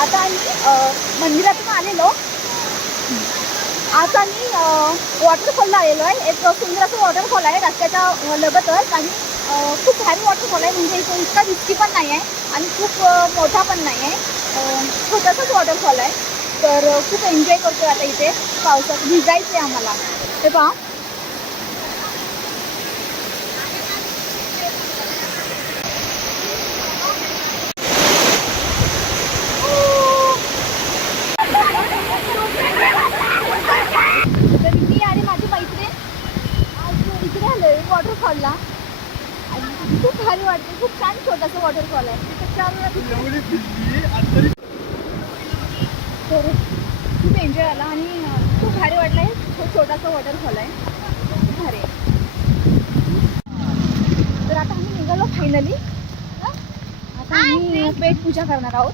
आता आम्ही मंदिरातून आलेलो. आज आम्ही वॉटरफॉलला आलेलो आहे. एक सुंदर असं वॉटरफॉल आहे रस्त्याच्या लगतच आणि खूप भारी वॉटरफॉल आहे. म्हणजे इथे इतका रिस्की पण नाही आहे आणि खूप मोठा पण नाही आहे. छोटासाच वॉटरफॉल आहे. तर खूप एन्जॉय करतो आता इथे. पावसात भिजायचं आहे आम्हाला. ते पहा वॉटरफॉलला आणि खूप भारी वाटते. खूप छान छोटासा वॉटरफॉल आहे. तर खूप एन्जॉय आला आणि खूप भारी वाटलं आहे. खूप छोटासा वॉटरफॉल आहे. खूप भारी आहे. तर आता आम्ही निघालो फायनली. आता आम्ही पेट पूजा करणार आहोत.